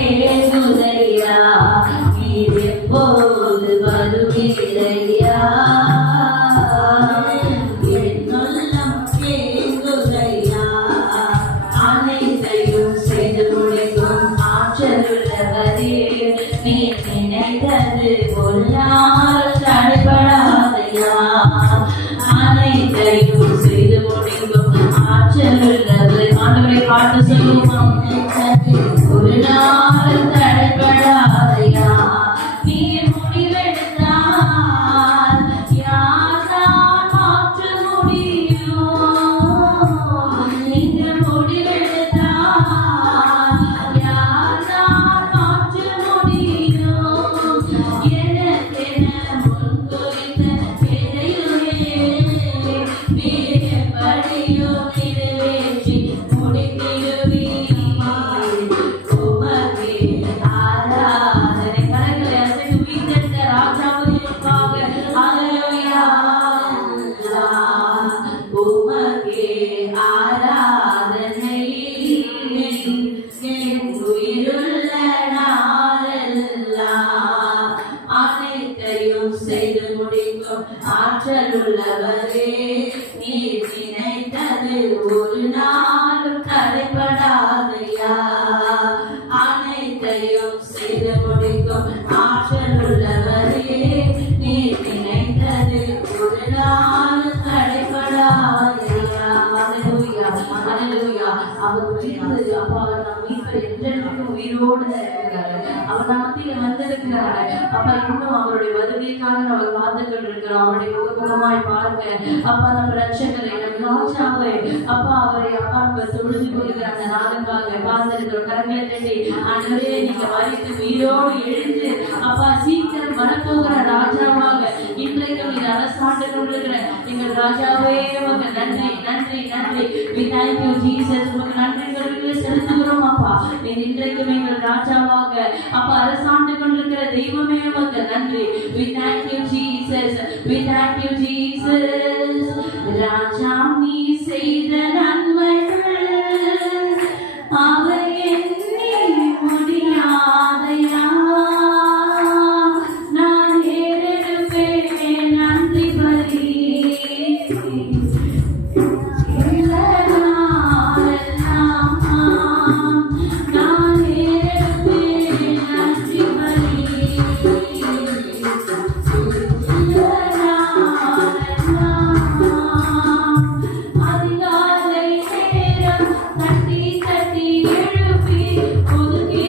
ஏங்குதையா நீர் எப்போது வருவீரையா என்னுள்ளம் ஏங்குதையா அனைத்தையும் செய்து முடிக்கும் ஆற்றலுள்ளவரே நீர் நினைத்தது பொல்லால் தடைபடாதையா அனைத்தையும் செய்து முடிக்கும் ஆற்றலுள்ளவர் ஆண்டவரை பாட்டு சொல்லுவோம் ஒரு நாள் தடைபடாதையா நீர் முடிவெடுத்தால் யார்தான் மாற்ற முடியும் நீங்கள் முடிவெடுத்தால் யார்தான் மாற்ற முடியும் எனக்கென முன்குறித்த எதையுமே நீர் எப்படியோ நிறைவேற்றி முடித்திடுவீர் உமக்கே ஆராதனை கரங்களை அசைத்து உயிர்த்தெழுந்த ராஜாவுக்காக ஹல்லேலூயா உமக்கே ஆராதனை என் உயிருள்ள நாளெல்லாம் அனைத்தையும் செய்து முடிக்கும் ஆற்றலுள்ளவரே நீர் நினைத்தது ஒரு நாளும் தடைபடாதையா அனைத்தையும் செய்து முடிக்கும் ஆற்றலுள்ளவரே நீர் நினைத்தது ஒரு நாளும் தடைபடாதையா ஹல்லேலூயா ஹல்லேலூயா அவர் உயிர்த்தது அப்பா நம் மீட்பர் என்றென்றைக்கும் உயிரோடு இருக்கிறார் அவர் மத்தியில வந்திருக்கிறார் அப்பா இன்னும் அவருடைய வருகைக்காக அவர் காத்து கொண்டிருக்கிறோம் அவருடைய முகமுகமாய் பார்க்க அப்பா நம்ம ரட்சகரை நம் ராஜாவை அப்பா அவரை அப்பா நம்ம தொழுது கொள்கிற அந்த நாளுக்காக பார்த்திருக்கிறோம் கரங்களை தட்டி ஆண்டவரே நீங்க மரித்து உயிரோடு எழுந்து அப்பா சீக்கிரம் வரப்போகிற ராஜாவாக இன்றைக்கும் இது அரசாண்டு கொண்டிருக்கிற எங்கள் ராஜாவே உமக்கு நன்றி நன்றி நன்றி we thank you Jesus உமக்கு நன்றிகளை செலுத்துகிறோம் அப்பா நீ இன்றைக்கும் எங்கள் ராஜாவாக அப்பா அரசாண்டு கொண்டிருக்கிற தெய்வமே உமக்கு நன்றி we thank you Jesus